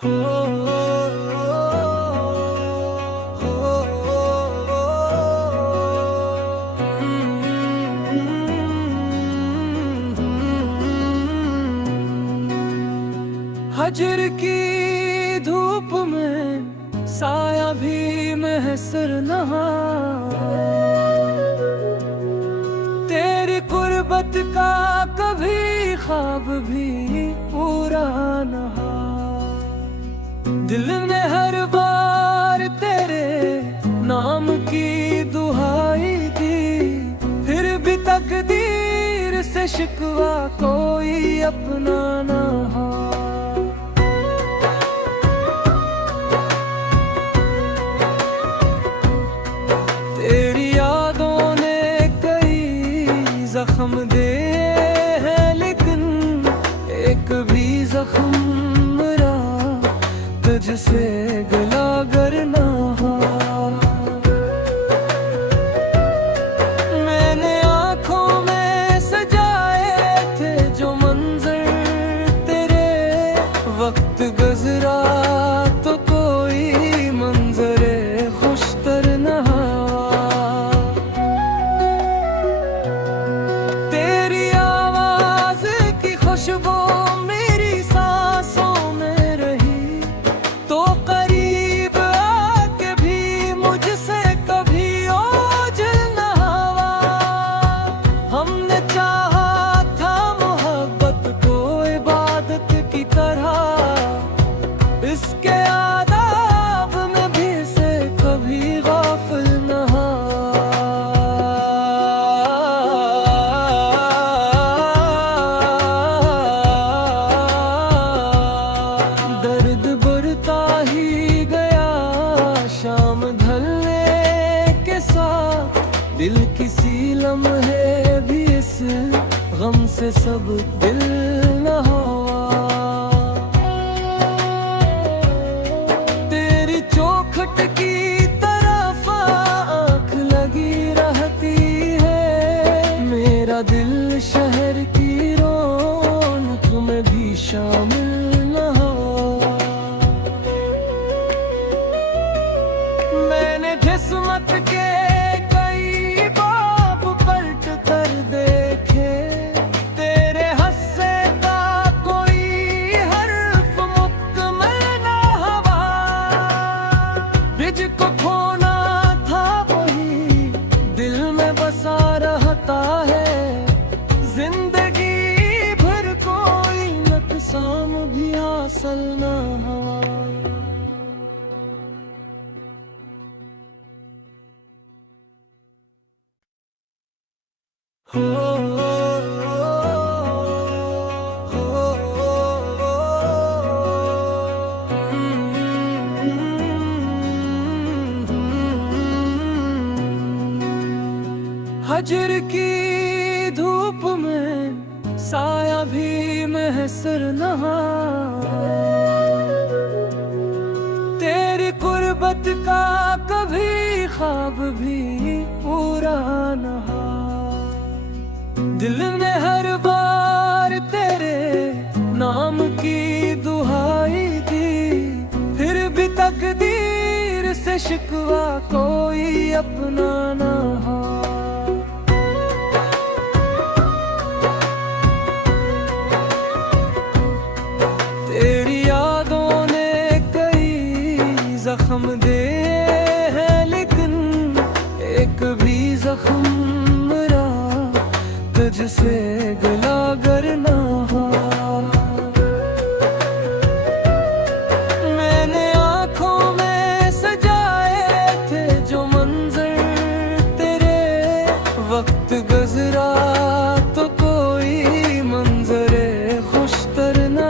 हो, हो, हजर की धूप में साया भी महसर नहा, तेरी कुर्बत का कभी ख्वाब भी पूरा नहा। दिल ने हर बार तेरे नाम की दुहाई दी, फिर भी तकदीर से शिकवा कोई अपना ना हो। तेरी यादों ने कई जख्म दे हैं, लेकिन एक भी जख्म मेरा तुझसे गला करना। मैंने आँखों में सजाए थे जो मंजर तेरे, वक्त गुजरा तो कोई मंजरे खुशतर न तेरी आवाज की खुशबू मेरी सांसों में रही, तो करीब आके भी मुझसे कभी ओझल न हवा। हमने चाहा था मोहब्बत को इबादत की तरह, इसके आदाब में भी से कभी गाफिल न हा। दर्द बढ़ता ही गया शाम ढलने के साथ, दिल किसी लम्हे भी इस गम से सब दिल न हुआ। तेरी चौखट की तरफ आँख लगी रहती है, मेरा दिल शहर की रौनक में भी शामिल न हो। मैंने किस्मत के कई बाब पलट कर देखे, तेरे हस्से का कोई हर्फ मुकम्मल न हवा। को खोना था वही दिल में बसा रहता है, जिंदगी भर कोई नुकसान भी हासिल न हुआ। हो, हजर की धूप में साया भी महसर नहा, तेरी कुर्बत का कभी ख्वाब भी पूरा नहा। दिल ने हर बार तेरे नाम की दुहाई दी, फिर भी तकदीर से शिकवा कोई अपना ना हो। तेरी यादों ने कई जख्म दे हैं, लेकिन एक भी जख्म मेरा तुझसे गला करना। मैंने आँखों में सजाए थे जो मंजर तेरे, वक्त गुजरा तो कोई मंजरे खुशतर न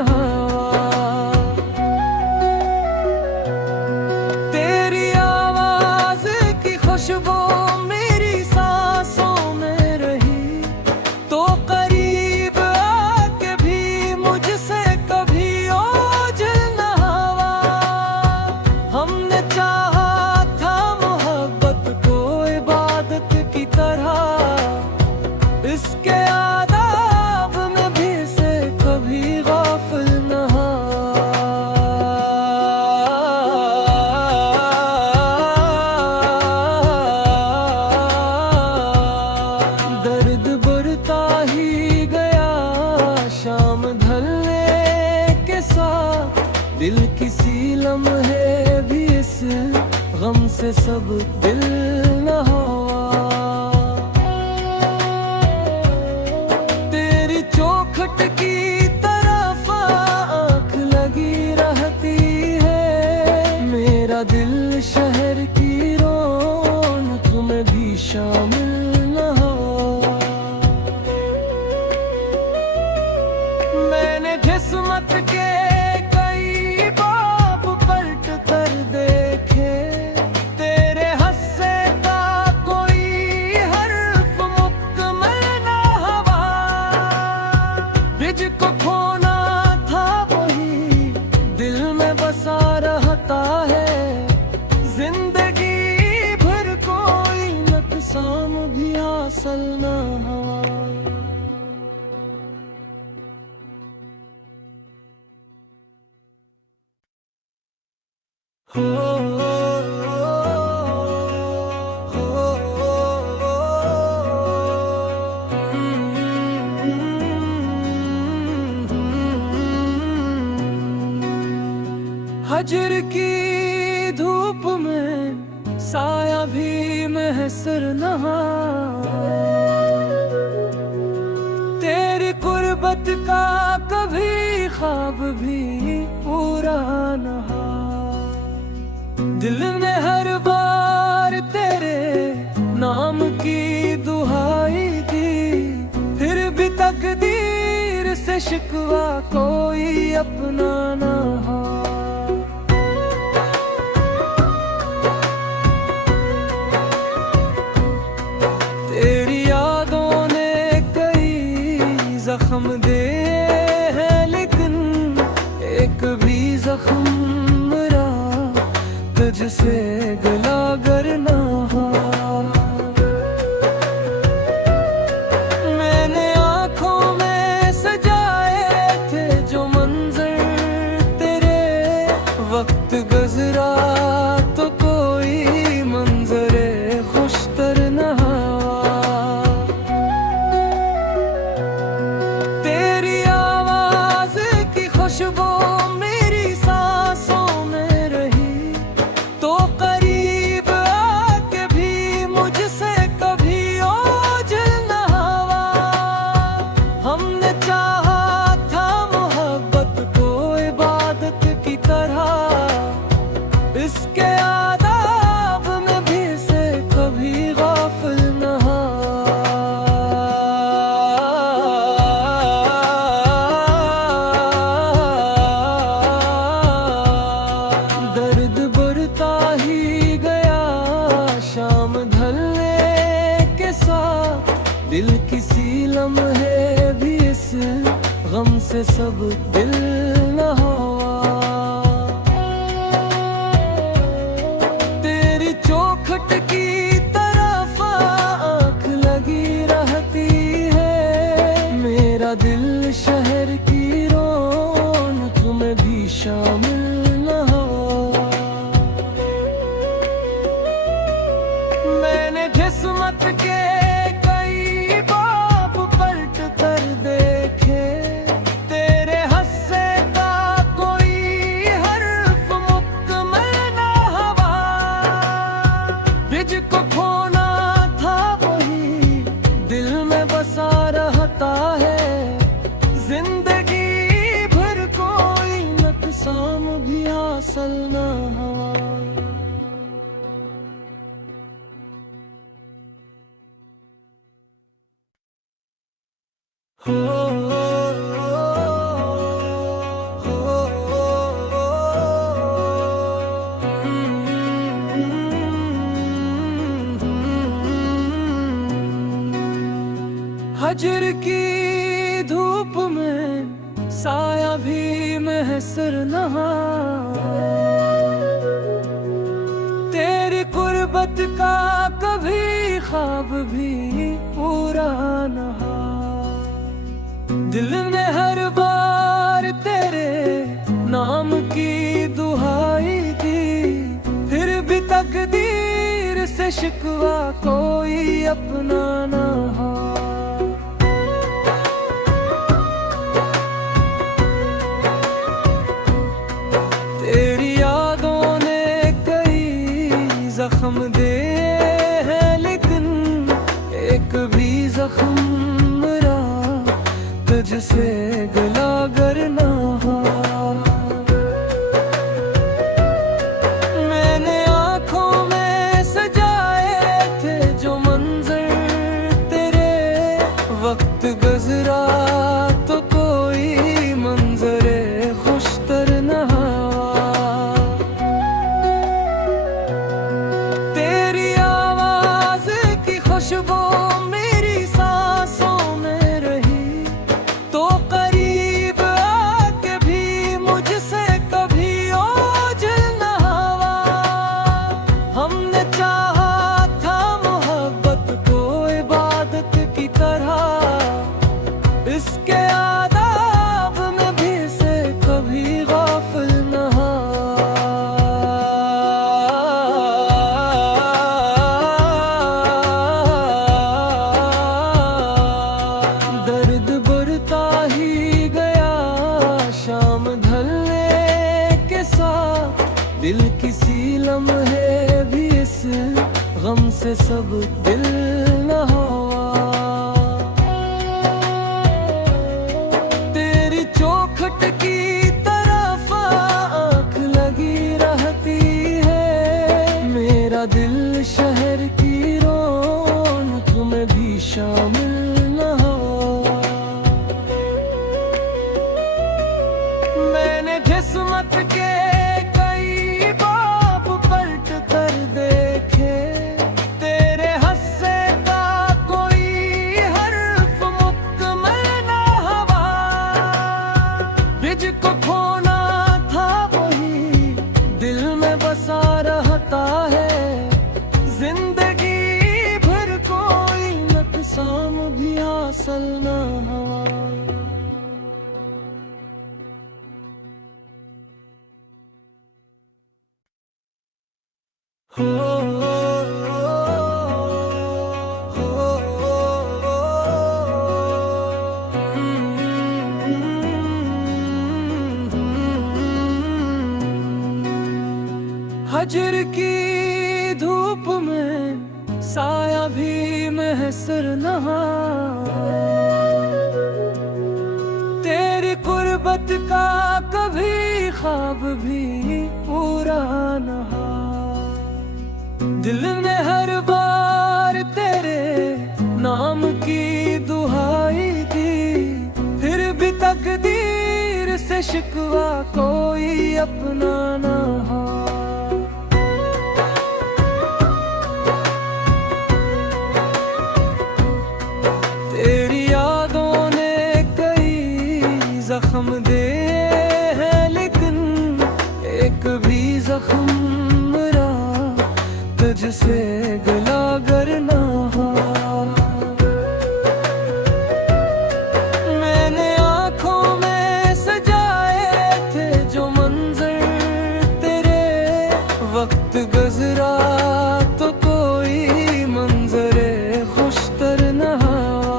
खुशबू मेरी सांसों में रही, तो दिल किसी लम्हे भी इस गम से सब दिल न हुआ। तेरी चौखट की तरफ आँख लगी रहती है, मेरा दिल शहर की रौनक में भी शामिल न हुआ। मैंने किस्मत के कई बाप पलट कर देखे, तेरे हंसे का कोई हर्फ मुकम्मल न हुआ। तुझको खोना था वही दिल में बसा रहता है, जिंदगी भर कोई नुकसान भी हासिल न हुआ। हजर की धूप में साया भी महसर नहा, तेरी कुर्बत का कभी ख्वाब भी पूरा नहा। दिल ने हर बार तेरे नाम की दुहाई दी, फिर भी तकदीर से शिकवा कोई अपना ना हो। तेरी यादों ने कई जख्म दे हैं, लेकिन एक भी जख्म मेरा तुझसे गला करना हो। मैंने आँखों में सजाए थे जो मंजर तेरे, वक्त गुजरा तो कोई मंजरे खुशतर न हुआ। तेरी आवाज की खुशबू मेरी सांसों में रही, तो करीब आके भी मुझसे कभी ओझल न हुआ। हमने चाहा था मोहब्बत को इबादत की तरह, इसके आदाब में भी से कभी गाफिल न हुआ। दर्द बढ़ता ही गया शाम ढलने के साथ, दिल किसी लम्हे भी इस गम से सब दिल न हुआ। तेरी चौखट की तरफ आँख लगी रहती है, मेरा दिल शहर की रौनक में भी शामिल न हुआ। मैंने किस्मत के कई बाप पलट कर देखे, तेरे हंसे का कोई हर्फ मुकम्मल न हुआ। तुझको खोना था वही दिल में बसा रहता है, जिंदगी भर कोई नुकसान भी हासिल न हुआ। हजर की धूप में साया भी महसर नहा, तेरी कुर्बत का कभी ख्वाब भी पूरा नहा। दिल ने हर बार तेरे नाम की दुहाई दी, फिर भी तकदीर से शिकवा कोई अपना ना हो। तुझसे गला करना हो। मैंने आँखों में सजाए थे जो मंजर तेरे, वक्त गुजरा तो कोई मंजरे खुशतर न हुआ। तेरी आवाज की खुशबू मेरी सांसों में रही, तो करीब आके भी मुझसे कभी ओझल न हुआ। हमने चाहा था मोहब्बत को इबादत की तरह, इसके आदाब में भी से कभी गाफिल न हुआ। दर्द बढ़ता ही गया शाम ढलने के साथ, दिल किसी लम्हे भी इस गम से सब दिल न हुआ। तेरी चौखट की तरफ आँख लगी रहती है, मेरा दिल शहर की रौनक में भी शामिल न हुआ। मैंने जिस्मत के कई बाब पलट कर देखे, तेरे हस्से का कोई हर्फ मुकम्मल न हुआ। तुझको खोना था वही दिल में बसा रहता है, जिंदगी भर कोई नुकसान भी हासिल न हुआ। हजर की धूप में साया भी महसर न हुआ। तेरी कुर्बत का कभी ख्वाब भी पूरा न हुआ। दिल ने हर बार तेरे नाम की दुहाई दी, फिर भी तकदीर से शिकवा कोई अपना ना हो। तेरी यादों ने कई जख्म दे हैं, लेकिन एक भी जख्म मेरा तुझसे गला करना हो। मैंने आँखों में सजाए थे जो मंजर तेरे, वक्त गुजरा तो कोई मंजरे खुशतर न हुआ।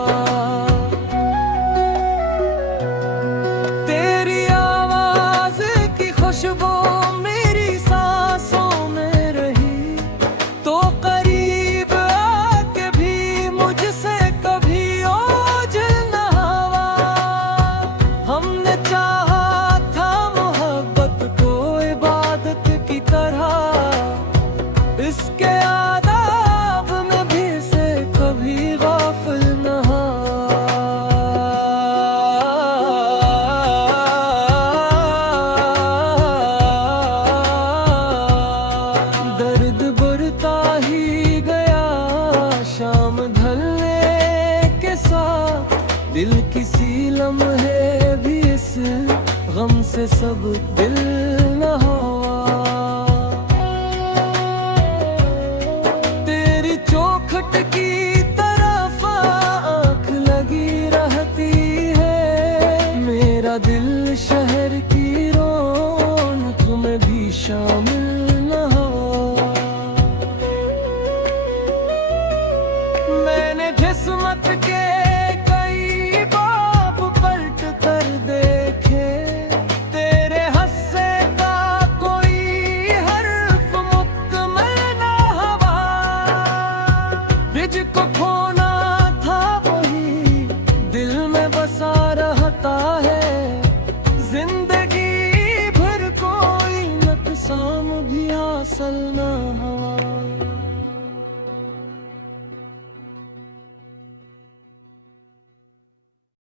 तेरी आवाज की खुशबू मेरी सांसों में रही, तो करीब आके भी मुझसे कभी ओझल न हुआ। हमने चाहा था मोहब्बत को इबादत की तरह, इसके आदाब में भी से कभी गाफिल न हुआ। दर्द बढ़ता ही गया शाम ढलने के साथ, दिल किसी लम्हे भी इस गम से सब दिल न हुआ। तेरी चौखट की तरफ आँख लगी रहती है, मेरा दिल शहर की रौनक में भी शामिल न हुआ। मैंने जिस्मत के कई बाब पलट कर देखे, तेरे हस्से का कोई हर्फ मुकम्मल न हुआ। तुझको मुसलमान